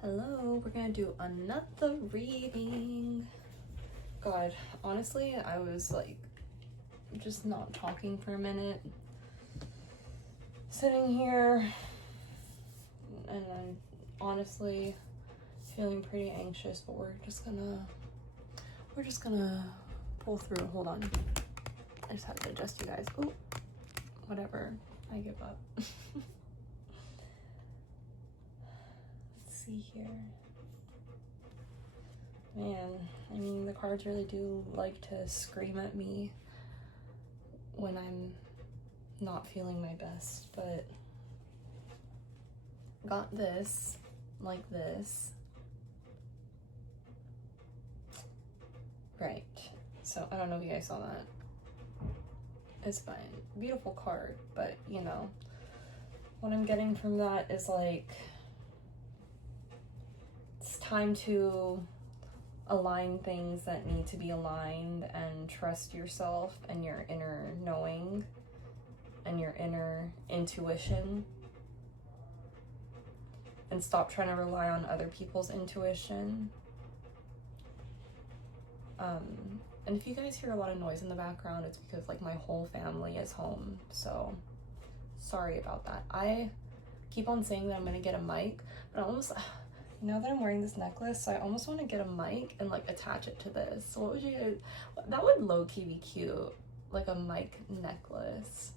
Hello, we're gonna do another reading. God, honestly, I was like just not talking for a minute, sitting here, and I'm honestly feeling pretty anxious, but we're just gonna pull through. Hold on, I just have to adjust you guys. Oh, whatever, I give up. See here. Man, I mean, the cards really do like to scream at me when I'm not feeling my best, but got this, like this. Right, so I don't know if you guys saw that. It's fine. Beautiful card, but you know, what I'm getting from that is like, it's time to align things that need to be aligned and trust yourself and your inner knowing and your inner intuition, and stop trying to rely on other people's intuition. And if you guys hear a lot of noise in the background, it's because like my whole family is home, so sorry about that. I keep on saying that I'm gonna get a mic, but I almost, now that I'm wearing this necklace, so I almost want to get a mic and like attach it to this. So what would you guys, that would low-key be cute, like a mic necklace.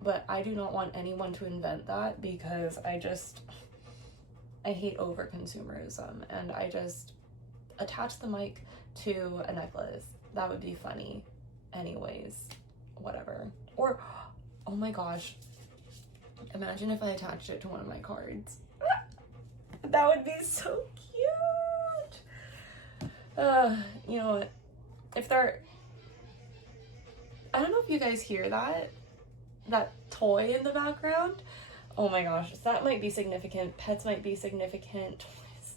But I do not want anyone to invent that, because I hate over consumerism, and I just attach the mic to a necklace. That would be funny. Anyways, whatever. Or, oh my gosh, imagine if I attached it to one of my cards. That would be so cute. You know what? If they're, I don't know if you guys hear that toy in the background. Oh my gosh, that might be significant. Pets might be significant. Toys.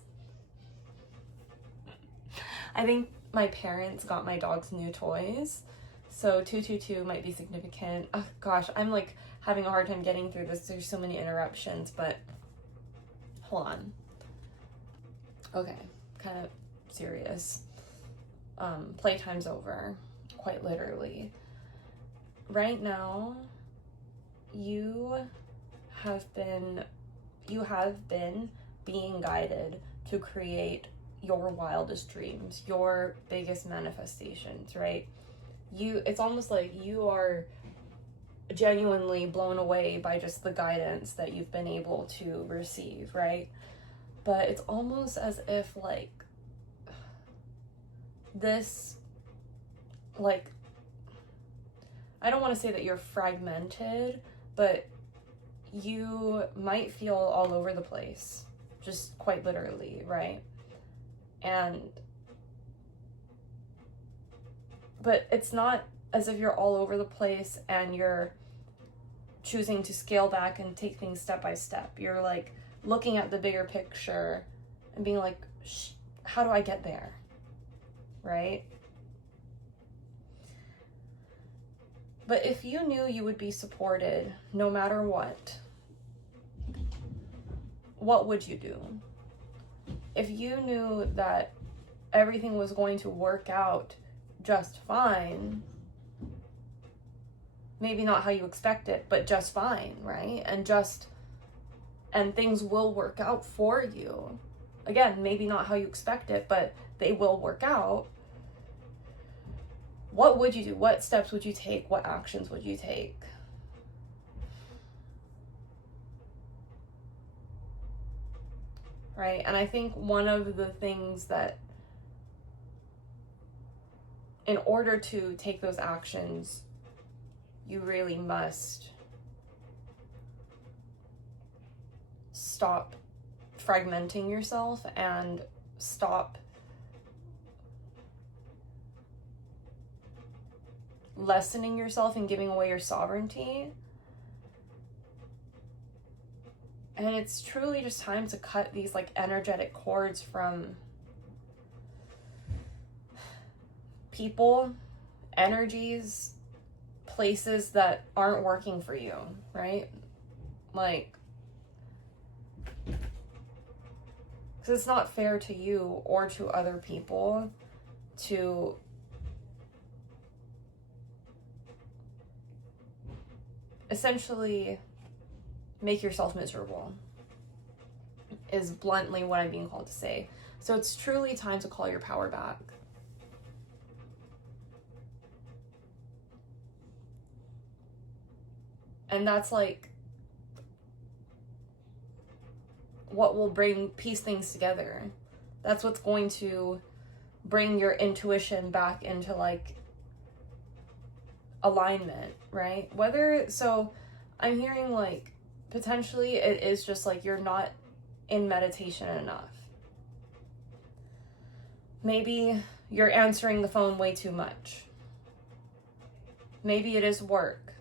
I think my parents got my dogs new toys, so 222 might be significant. Oh gosh, I'm like having a hard time getting through this. There's so many interruptions, but hold on. Okay, kind of serious. Playtime's over, quite literally. Right now, you have been being guided to create your wildest dreams, your biggest manifestations, right? It's almost like you are genuinely blown away by just the guidance that you've been able to receive, right? But it's almost as if like this, like, I don't want to say that you're fragmented, but you might feel all over the place, just quite literally, right? But it's not as if you're all over the place and you're choosing to scale back and take things step by step. You're like looking at the bigger picture and being like, how do I get there? Right? But if you knew you would be supported no matter what would you do? If you knew that everything was going to work out just fine, maybe not how you expect it, but just fine, right? And things will work out for you. Again, maybe not how you expect it, but they will work out. What would you do? What steps would you take? What actions would you take? Right? And I think one of the things that, in order to take those actions, you really must stop fragmenting yourself and stop lessening yourself and giving away your sovereignty. And it's truly just time to cut these like energetic cords from people, energies, places that aren't working for you, right? Like, Because it's not fair to you or to other people to essentially make yourself miserable, is bluntly what I'm being called to say. So it's truly time to call your power back. And that's like what will piece things together. That's what's going to bring your intuition back into like alignment, right? So I'm hearing like potentially it is just like you're not in meditation enough. Maybe you're answering the phone way too much. Maybe it is work.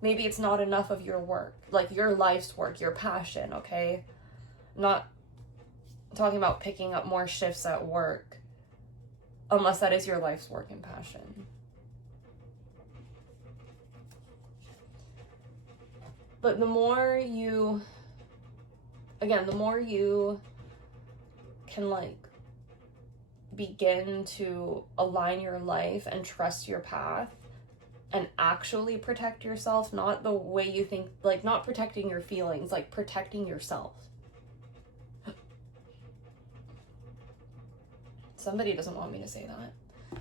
Maybe it's not enough of your work, like your life's work, your passion, okay? I'm not talking about picking up more shifts at work, unless that is your life's work and passion. But the more you can like begin to align your life and trust your path and actually protect yourself, not the way you think, like not protecting your feelings, like protecting yourself. Somebody doesn't want me to say that.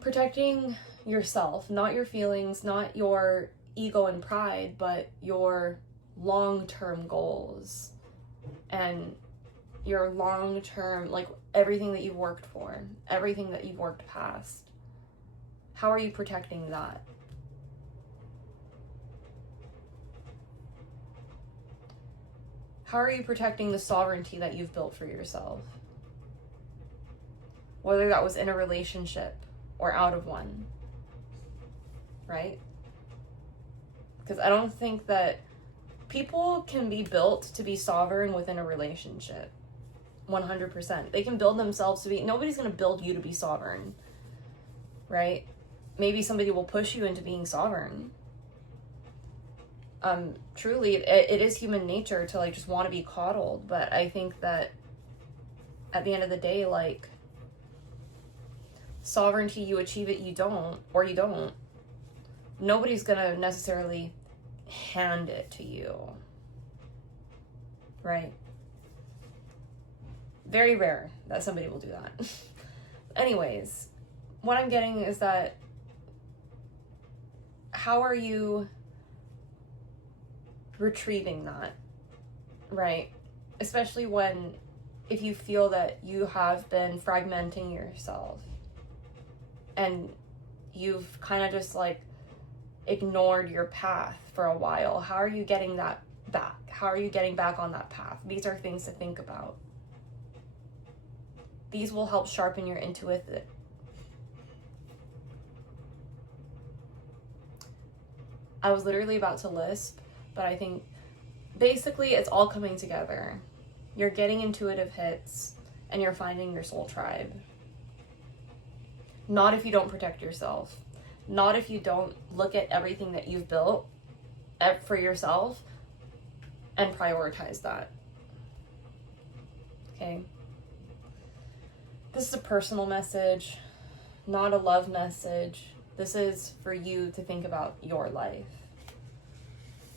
Protecting yourself, not your feelings, not your ego and pride, but your long-term goals and your long-term, like everything that you've worked for, everything that you've worked past. How are you protecting that? How are you protecting the sovereignty that you've built for yourself? Whether that was in a relationship or out of one, right? Because I don't think that people can be built to be sovereign within a relationship. 100%. They can build themselves to be, nobody's going to build you to be sovereign, right? Maybe somebody will push you into being sovereign. Truly, it is human nature to like just want to be coddled, but I think that at the end of the day, like, sovereignty, you achieve it, you don't. Nobody's gonna necessarily hand it to you, right? Very rare that somebody will do that. Anyways, what I'm getting is that how are you retrieving that, right? Especially if you feel that you have been fragmenting yourself and you've kind of just like ignored your path for a while. How are you getting that back? How are you getting back on that path? These are things to think about. These will help sharpen your intuition. I was literally about to lisp, but I think basically it's all coming together. You're getting intuitive hits and you're finding your soul tribe. Not if you don't protect yourself. Not if you don't look at everything that you've built for yourself and prioritize that. Okay? This is a personal message, not a love message. This is for you to think about your life.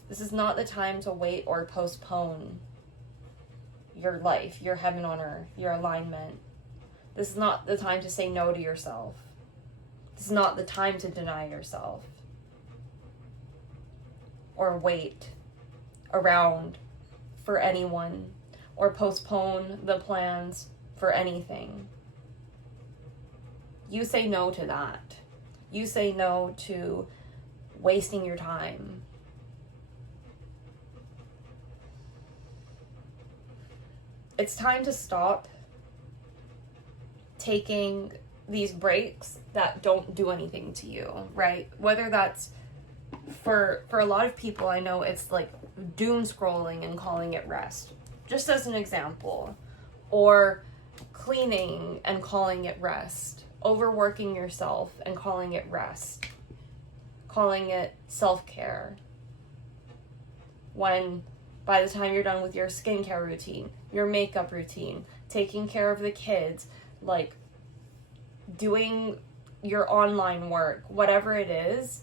This is not the time to wait or postpone your life, your heaven on earth, your alignment. This is not the time to say no to yourself. This is not the time to deny yourself or wait around for anyone or postpone the plans for anything. You say no to that. You say no to wasting your time. It's time to stop taking these breaks that don't do anything to you, right? Whether that's for a lot of people, I know it's like doom scrolling and calling it rest, just as an example, or cleaning and calling it rest, overworking yourself and calling it rest, calling it self-care, when by the time you're done with your skincare routine, your makeup routine, taking care of the kids, like doing your online work, whatever it is,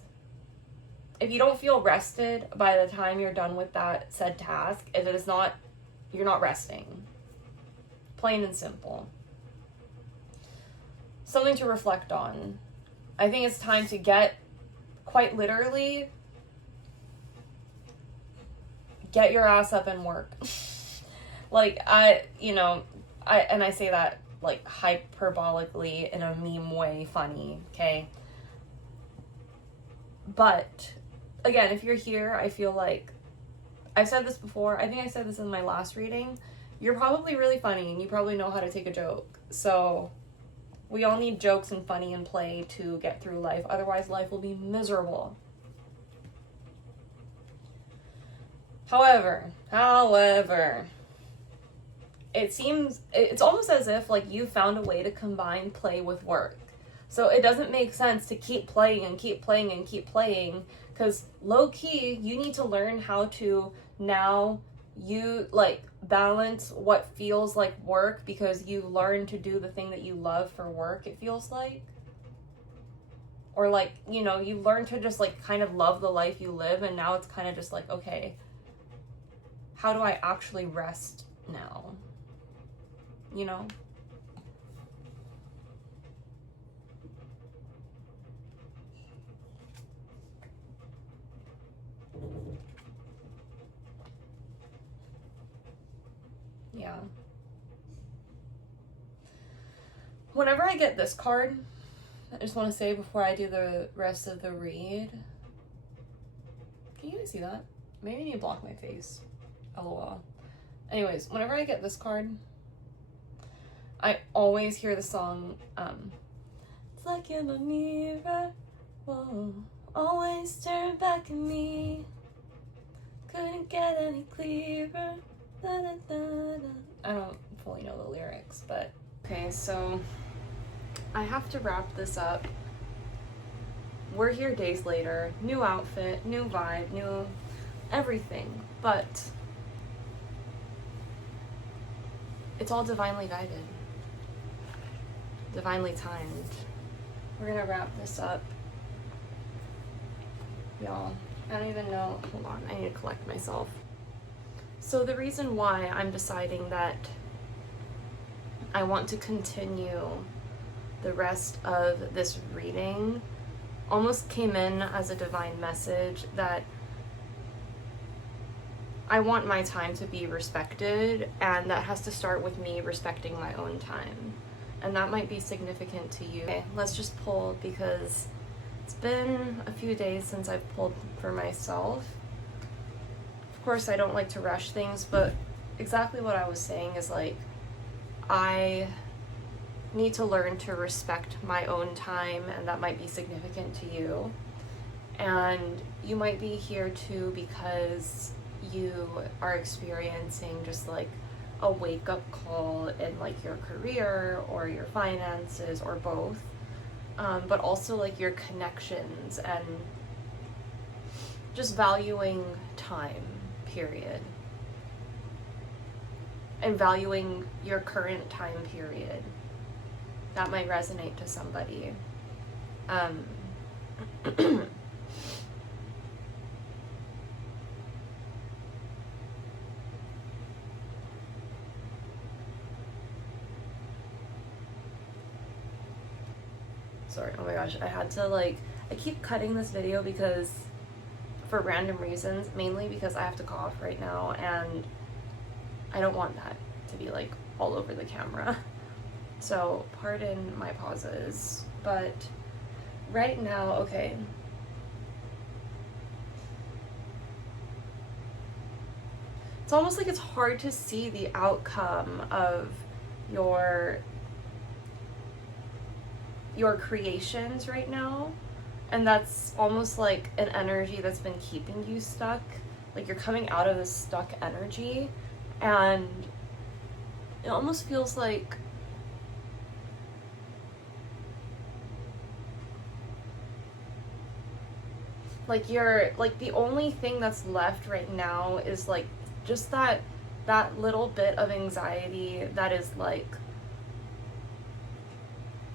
if you don't feel rested by the time you're done with that said task, it is not, you're not resting. Plain and simple. Something to reflect on. I think it's time to get, quite literally, get your ass up and work. Like, I say that like hyperbolically in a meme way, funny, okay? But again, if you're here, I feel like I've said this before. I think I said this in my last reading. You're probably really funny and you probably know how to take a joke. So we all need jokes and funny and play to get through life. Otherwise, life will be miserable. However, it's almost as if like you found a way to combine play with work. So it doesn't make sense to keep playing and keep playing and keep playing, because low key, you need to learn how to now you like balance what feels like work, because you learn to do the thing that you love for work, it feels like. Or like, you know, you learn to just like kind of love the life you live, and now it's kind of just like, okay, how do I actually rest now? You know? Yeah. Whenever I get this card, I just want to say before I do the rest of the read, can you guys see that? Maybe I need to block my face. LOL. Anyways, whenever I get this card, I always hear the song, it's like you're my mirror, whoa, always turn back at me, couldn't get any clearer, da, da, da, da. I don't fully know the lyrics, but okay, so I have to wrap this up. We're here days later, new outfit, new vibe, new everything, but it's all divinely guided, divinely timed. We're gonna wrap this up. Y'all, I don't even know, hold on, I need to collect myself. So the reason why I'm deciding that I want to continue the rest of this reading almost came in as a divine message that I want my time to be respected, and that has to start with me respecting my own time. And that might be significant to you. Okay, let's just pull, because it's been a few days since I've pulled for myself. Of course, I don't like to rush things, but exactly what I was saying is like, I need to learn to respect my own time, and that might be significant to you. And you might be here too because you are experiencing just like a wake-up call in like your career or your finances or both, but also like your connections and just valuing time, period, and valuing your current time period. That might resonate to somebody. Sorry, oh my gosh, I had to like, I keep cutting this video because, for random reasons, mainly because I have to cough right now, and I don't want that to be like all over the camera. So pardon my pauses, but right now, okay. It's almost like it's hard to see the outcome of your creations right now, and that's almost like an energy that's been keeping you stuck. Like you're coming out of this stuck energy, and it almost feels like you're like the only thing that's left right now is like just that little bit of anxiety that is like,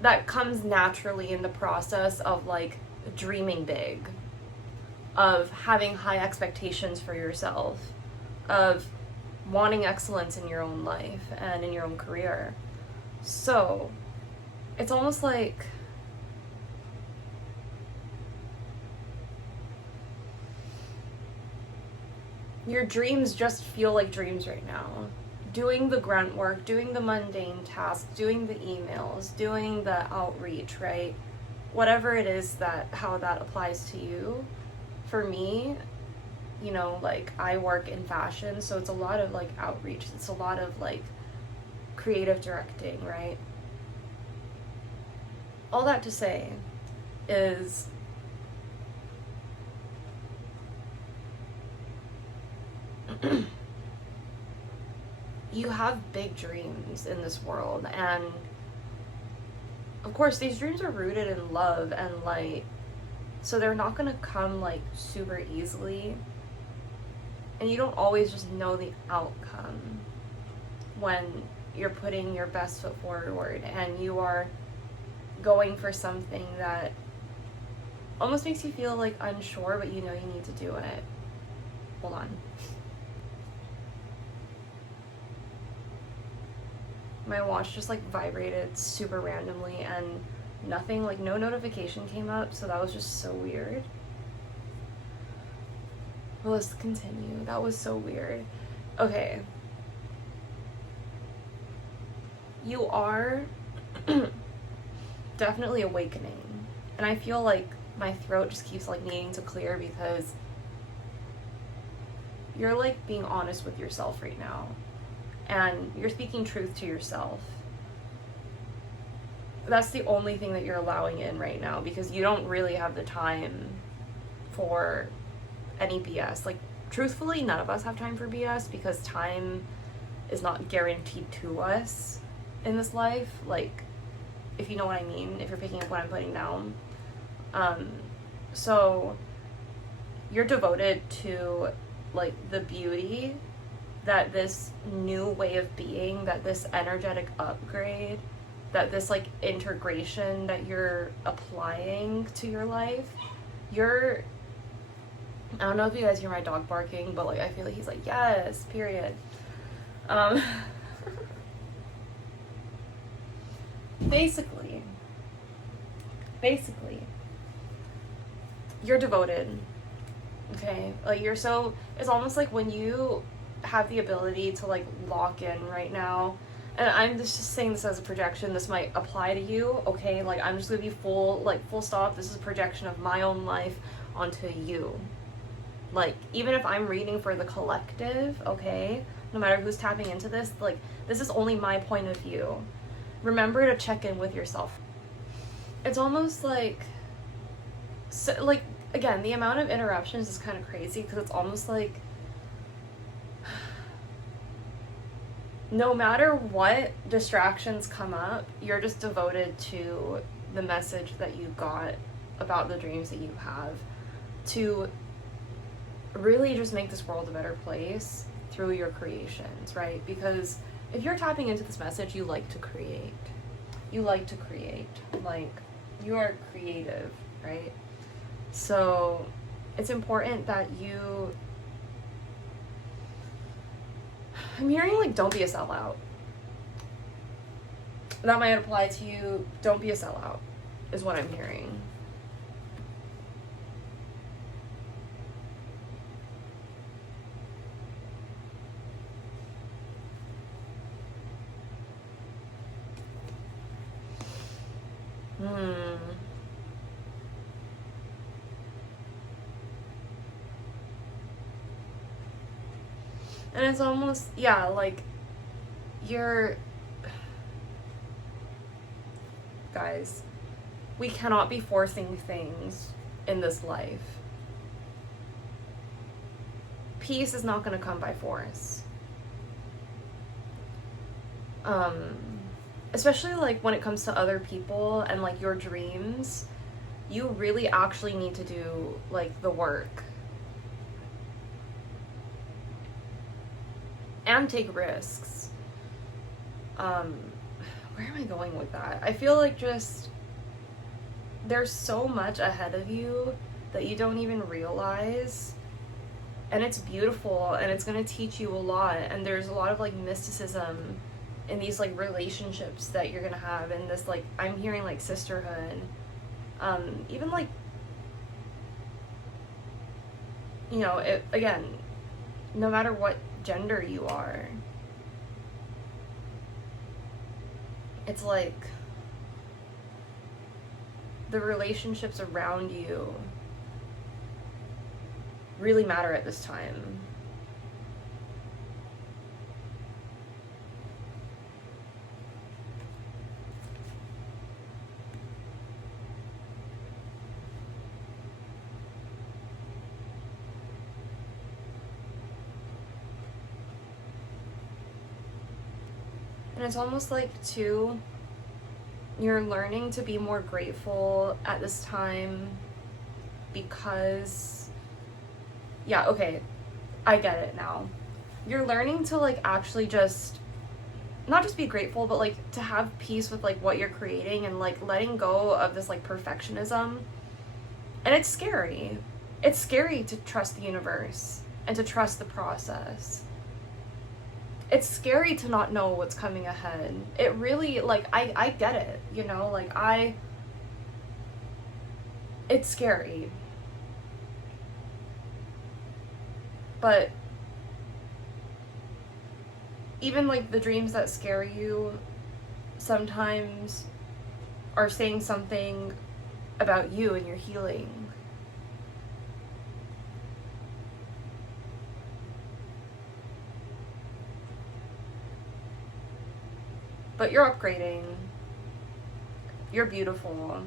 that comes naturally in the process of like dreaming big, of having high expectations for yourself, of wanting excellence in your own life and in your own career. So it's almost like your dreams just feel like dreams right now. Doing the grunt work, doing the mundane tasks, doing the emails, doing the outreach, right? Whatever it is that, how that applies to you. For me, you know, like I work in fashion, so it's a lot of like outreach. It's a lot of like creative directing, right? All that to say is you have big dreams in this world, and of course these dreams are rooted in love and light, so they're not gonna come like super easily, and you don't always just know the outcome when you're putting your best foot forward and you are going for something that almost makes you feel like unsure, but you know you need to do it. Hold on. My watch just like vibrated super randomly and nothing, like no notification came up, so that was just so weird. Well, let's continue. That was so weird. Okay. You are definitely awakening. And I feel like my throat just keeps like needing to clear because you're like being honest with yourself right now. And you're speaking truth to yourself. That's the only thing that you're allowing in right now, because you don't really have the time for any BS. Like, truthfully, none of us have time for BS, because time is not guaranteed to us in this life. Like, if you know what I mean, if you're picking up what I'm putting down. So you're devoted to like the beauty that this new way of being, that this energetic upgrade, that this like integration that you're applying to your life. I don't know if you guys hear my dog barking, but like I feel like he's like, yes, period. Basically, you're devoted, okay? Like you're so, it's almost like when you have the ability to like lock in right now, and I'm just saying this as a projection, this might apply to you, okay? Like I'm just gonna be full stop, this is a projection of my own life onto you. Like even if I'm reading for the collective, okay, no matter who's tapping into this, like this is only my point of view. Remember to check in with yourself. It's almost like, so, like again, the amount of interruptions is kind of crazy, because it's almost like no matter what distractions come up, you're just devoted to the message that you got about the dreams that you have, to really just make this world a better place through your creations, right? Because if you're tapping into this message, you like to create. Like, you are creative, right? So it's important that I'm hearing like, don't be a sellout. That might apply to you. Don't be a sellout is what I'm hearing. And it's almost, yeah, like, guys, we cannot be forcing things in this life. Peace is not going to come by force. Especially like when it comes to other people and like your dreams, you really actually need to do like the work. can take risks. Where am I going with that? I feel like just there's so much ahead of you that you don't even realize, and it's beautiful, and it's going to teach you a lot, and there's a lot of like mysticism in these like relationships that you're going to have, and this like I'm hearing like sisterhood, even like, you know, it, again, no matter what gender you are, it's like the relationships around you really matter at this time. And it's almost like, too, you're learning to be more grateful at this time because, yeah, okay, I get it now. You're learning to, like, actually just, not just be grateful, but, like, to have peace with, like, what you're creating and, like, letting go of this, like, perfectionism. And it's scary. It's scary to trust the universe and to trust the process. It's scary to not know what's coming ahead. It really, like, I get it, you know, like, it's scary. But even, like, the dreams that scare you sometimes are saying something about you and your healing. But you're upgrading. You're beautiful.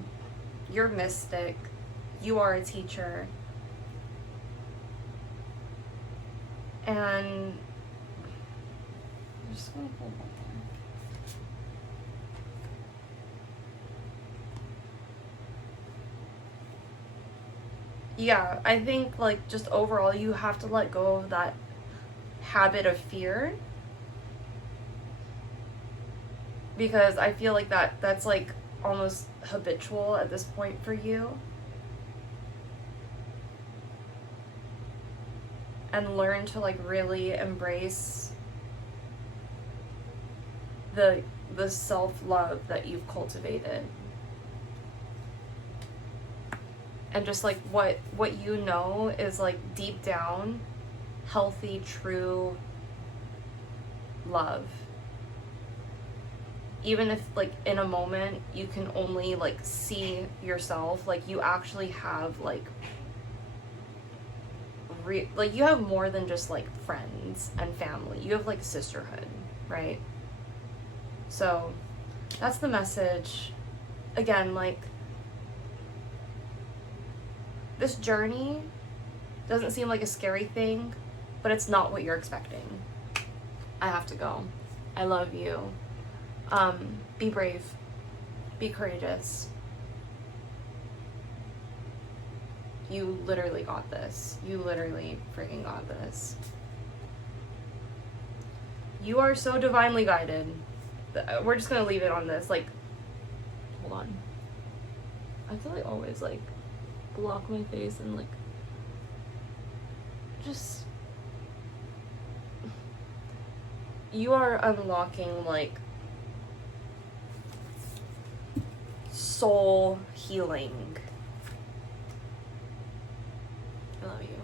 You're mystic. You are a teacher. And I'm just gonna pull one more. Yeah, I think, like, just overall you have to let go of that habit of fear. Because I feel like that's like almost habitual at this point for you. And learn to, like, really embrace the self-love that you've cultivated. And just, like, what you know is, like, deep down healthy, true love. Even if, like, in a moment you can only, like, see yourself, like, you actually have, like, like, you have more than just, like, friends and family. You have, like, sisterhood, right? So that's the message. Again, like, this journey doesn't seem like a scary thing, but it's not what you're expecting. I have to go. I love you. Be brave. Be courageous. You literally got this. You literally freaking got this. You are so divinely guided. We're just gonna leave it on this. Like, hold on. I feel like I always, like, block my face and, like, just... You are unlocking, like, soul healing. I love you.